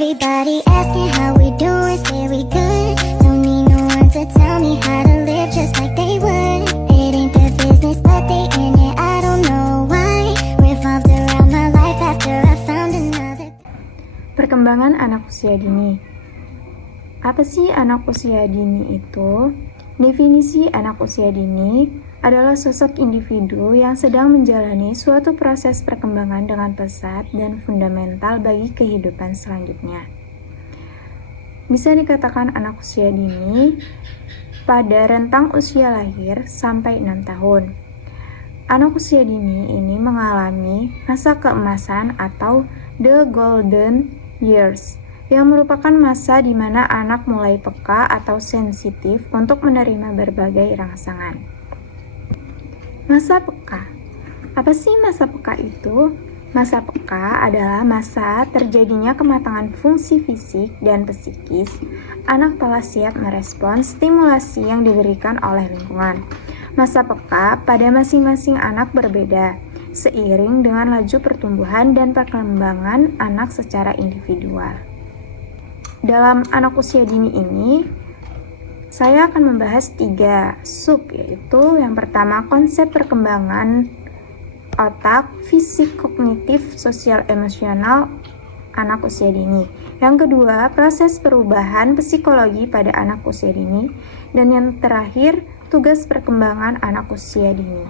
Everybody asking how we doing, say we good. Don't need no one to tell me how to live just like they would. It ain't their business, but they in it, I don't know why. Revolved around my life after I found another. Perkembangan anak usia dini. Apa sih anak usia dini itu? Definisi anak usia dini adalah sosok individu yang sedang menjalani suatu proses perkembangan dengan pesat dan fundamental bagi kehidupan selanjutnya. Bisa dikatakan anak usia dini pada rentang usia lahir sampai 6 tahun. Anak usia dini ini mengalami masa keemasan atau the golden years, yang merupakan masa di mana anak mulai peka atau sensitif untuk menerima berbagai rangsangan. Masa peka. Apa sih masa peka itu? Masa peka adalah masa terjadinya kematangan fungsi fisik dan psikis. Anak telah siap merespons stimulasi yang diberikan oleh lingkungan. Masa peka pada masing-masing anak berbeda, seiring dengan laju pertumbuhan dan perkembangan anak secara individual. Dalam anak usia dini ini, saya akan membahas 3 sub, yaitu yang pertama konsep perkembangan otak, fisik, kognitif, sosial, emosional anak usia dini. Yang kedua, proses perubahan psikologi pada anak usia dini. Dan yang terakhir, tugas perkembangan anak usia dini.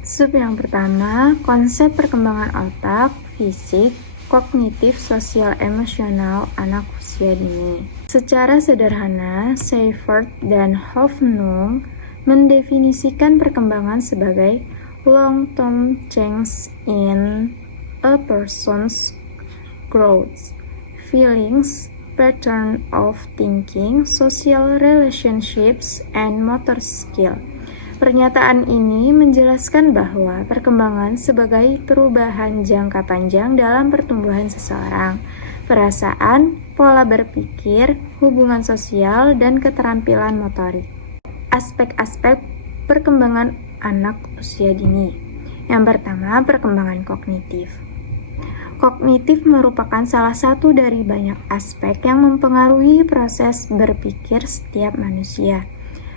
Sub yang pertama, konsep perkembangan otak, fisik, kognitif, sosial, emosional anak usia dini. Secara sederhana, Seifert dan Hoffnung mendefinisikan perkembangan sebagai long-term change in a person's growth, feelings, pattern of thinking, social relationships, and motor skill. Pernyataan ini menjelaskan bahwa perkembangan sebagai perubahan jangka panjang dalam pertumbuhan seseorang, perasaan, pola berpikir, hubungan sosial, dan keterampilan motorik. Aspek-aspek perkembangan anak usia dini. Yang pertama, perkembangan kognitif. Kognitif merupakan salah satu dari banyak aspek yang mempengaruhi proses berpikir setiap manusia.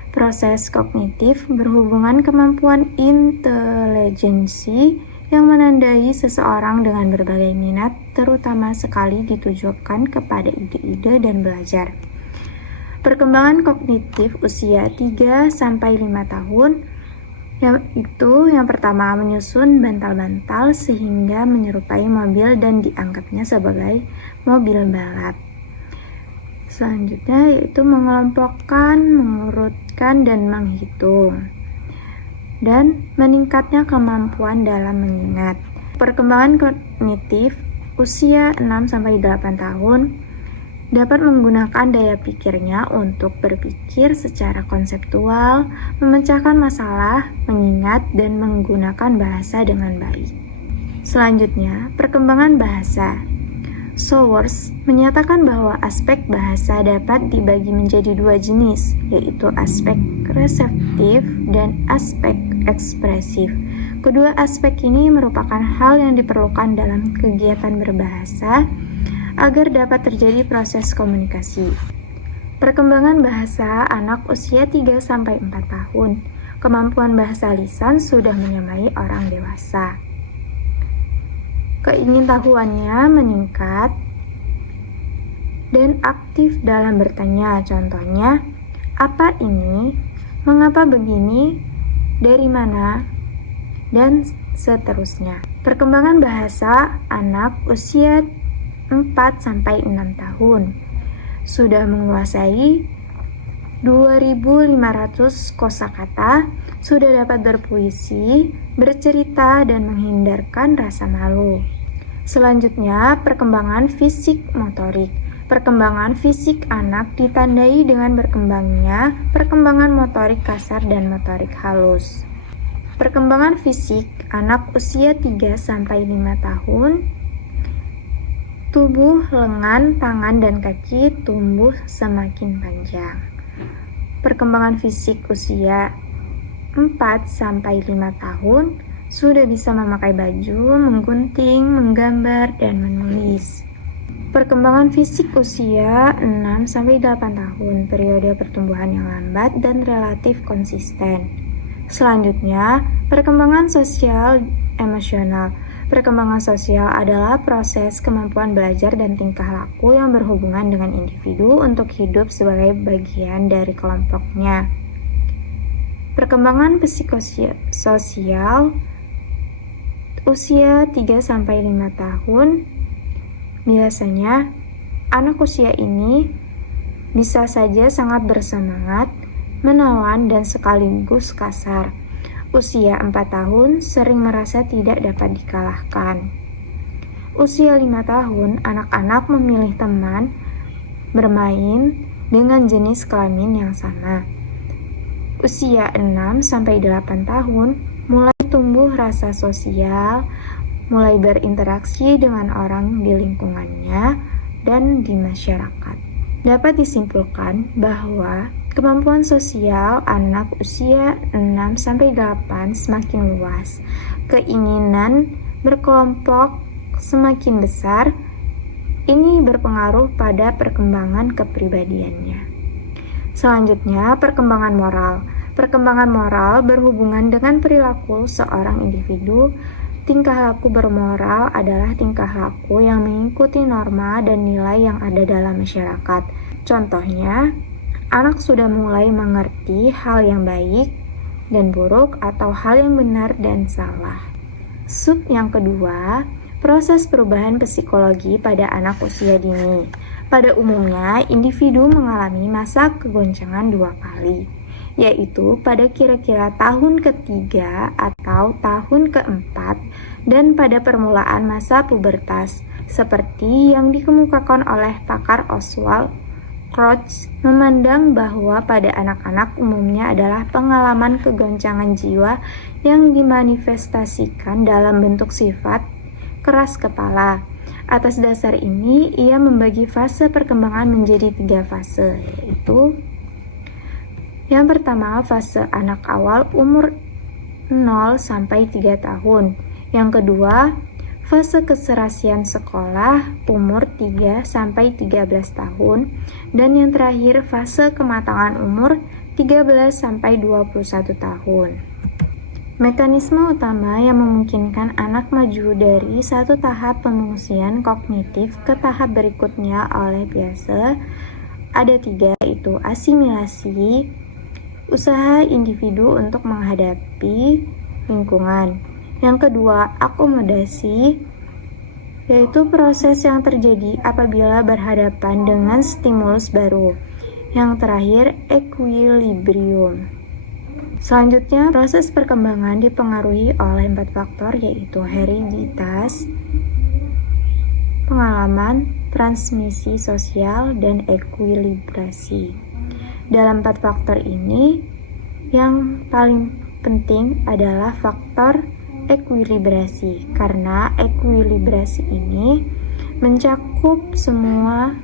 Proses kognitif berhubungan kemampuan intelijensi yang menandai seseorang dengan berbagai minat, terutama sekali ditujukan kepada ide-ide dan belajar. Perkembangan kognitif usia 3-5 tahun, yaitu yang pertama menyusun bantal-bantal sehingga menyerupai mobil dan dianggapnya sebagai mobil balap. Selanjutnya yaitu mengelompokkan, mengurutkan, dan menghitung. Dan meningkatnya kemampuan dalam mengingat. Perkembangan kognitif usia 6-8 tahun dapat menggunakan daya pikirnya untuk berpikir secara konseptual, memecahkan masalah, mengingat, dan menggunakan bahasa dengan baik. Selanjutnya, perkembangan bahasa. Sowers menyatakan bahwa aspek bahasa dapat dibagi menjadi 2 jenis, yaitu aspek reseptif dan aspek ekspresif. Kedua aspek ini merupakan hal yang diperlukan dalam kegiatan berbahasa agar dapat terjadi proses komunikasi. Perkembangan bahasa anak usia 3-4 tahun. Kemampuan bahasa lisan sudah menyamai orang dewasa. Keingintahuannya meningkat dan aktif dalam bertanya. Contohnya, apa ini? Mengapa begini? Dari mana? Dan seterusnya. Perkembangan bahasa anak usia 4-6 tahun. Sudah menguasai 2.500 kosakata, sudah dapat berpuisi, bercerita, dan menghindarkan rasa malu. Selanjutnya, perkembangan fisik motorik. Perkembangan fisik anak ditandai dengan berkembangnya perkembangan motorik kasar dan motorik halus. Perkembangan fisik anak usia 3-5 tahun. Tubuh, lengan, tangan, dan kaki tumbuh semakin panjang. Perkembangan fisik usia 4-5 tahun sudah bisa memakai baju, menggunting, menggambar, dan menulis. Perkembangan fisik usia 6-8 tahun, periode pertumbuhan yang lambat dan relatif konsisten. Selanjutnya, perkembangan sosial emosional. Perkembangan sosial adalah proses kemampuan belajar dan tingkah laku yang berhubungan dengan individu untuk hidup sebagai bagian dari kelompoknya. Perkembangan psikososial usia 3-5 tahun. Biasanya, anak usia ini bisa saja sangat bersemangat, menawan, dan sekaligus kasar. Usia 4 tahun sering merasa tidak dapat dikalahkan. Usia 5 tahun, anak-anak memilih teman bermain dengan jenis kelamin yang sama. Usia 6-8 tahun, mulai tumbuh rasa sosial, mulai berinteraksi dengan orang di lingkungannya dan di masyarakat. Dapat disimpulkan bahwa kemampuan sosial anak usia 6-8 semakin luas. Keinginan berkelompok semakin besar. Ini berpengaruh pada perkembangan kepribadiannya. Selanjutnya, perkembangan moral. Perkembangan moral berhubungan dengan perilaku seorang individu. Tingkah laku bermoral adalah tingkah laku yang mengikuti norma dan nilai yang ada dalam masyarakat. Contohnya, anak sudah mulai mengerti hal yang baik dan buruk atau hal yang benar dan salah. Sub yang kedua, proses perubahan psikologi pada anak usia dini. Pada umumnya, individu mengalami masa kegoncangan 2 kali, yaitu pada kira-kira tahun ketiga atau tahun keempat dan pada permulaan masa pubertas, seperti yang dikemukakan oleh pakar Oswald Crouch, memandang bahwa pada anak-anak umumnya adalah pengalaman kegoncangan jiwa yang dimanifestasikan dalam bentuk sifat keras kepala. Atas dasar ini, ia membagi fase perkembangan menjadi 3 fase, yaitu yang pertama, fase anak awal umur 0-3 tahun. Yang kedua, fase keserasian sekolah umur 3-13 tahun. Dan yang terakhir, fase kematangan umur 13-21 tahun. Mekanisme utama yang memungkinkan anak maju dari satu tahap pengungsian kognitif ke tahap berikutnya oleh biasa ada 3, yaitu asimilasi, usaha individu untuk menghadapi lingkungan. Yang kedua, akomodasi, yaitu proses yang terjadi apabila berhadapan dengan stimulus baru. Yang terakhir, equilibrium. Selanjutnya, proses perkembangan dipengaruhi oleh 4 faktor, yaitu hereditas, pengalaman, transmisi sosial, dan ekuilibrasi. Dalam 4 faktor ini, yang paling penting adalah faktor ekuilibrasi, karena ekuilibrasi ini mencakup semua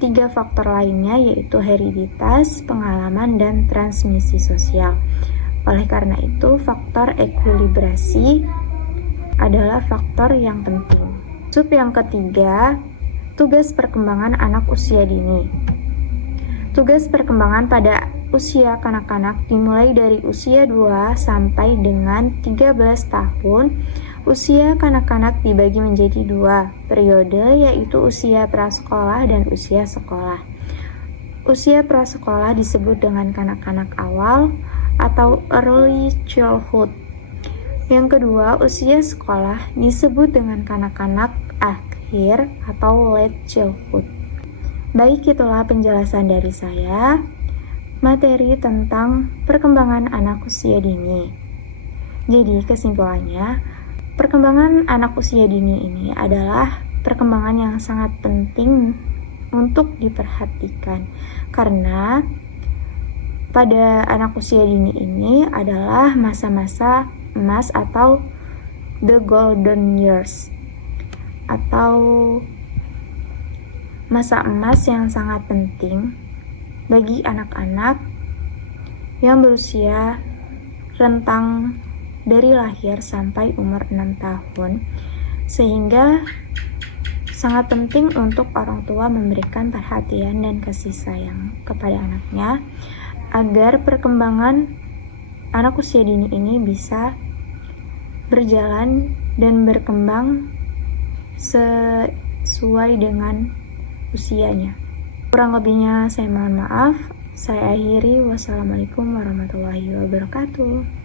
3 faktor lainnya, yaitu hereditas, pengalaman, dan transmisi sosial. Oleh karena itu, faktor ekuilibrasi adalah faktor yang penting. Sub yang ketiga, tugas perkembangan anak usia dini. Tugas perkembangan pada usia kanak-kanak dimulai dari usia 2 sampai dengan 13 tahun. Usia kanak-kanak dibagi menjadi 2 periode, yaitu usia prasekolah dan usia sekolah. Usia prasekolah disebut dengan kanak-kanak awal atau early childhood. Yang kedua, usia sekolah disebut dengan kanak-kanak akhir atau late childhood. Baik, itulah penjelasan dari saya materi tentang perkembangan anak usia dini. Jadi kesimpulannya, perkembangan anak usia dini ini adalah perkembangan yang sangat penting untuk diperhatikan, karena pada anak usia dini ini adalah masa-masa emas atau the golden years, atau masa emas yang sangat penting bagi anak-anak yang berusia rentang dari lahir sampai umur 6 tahun, sehingga Sangat penting untuk orang tua memberikan perhatian dan kasih sayang kepada anaknya agar perkembangan anak usia dini ini bisa berjalan dan berkembang sesuai dengan usianya. Kurang lebihnya saya mohon maaf. Saya akhiri. Wassalamualaikum warahmatullahi wabarakatuh.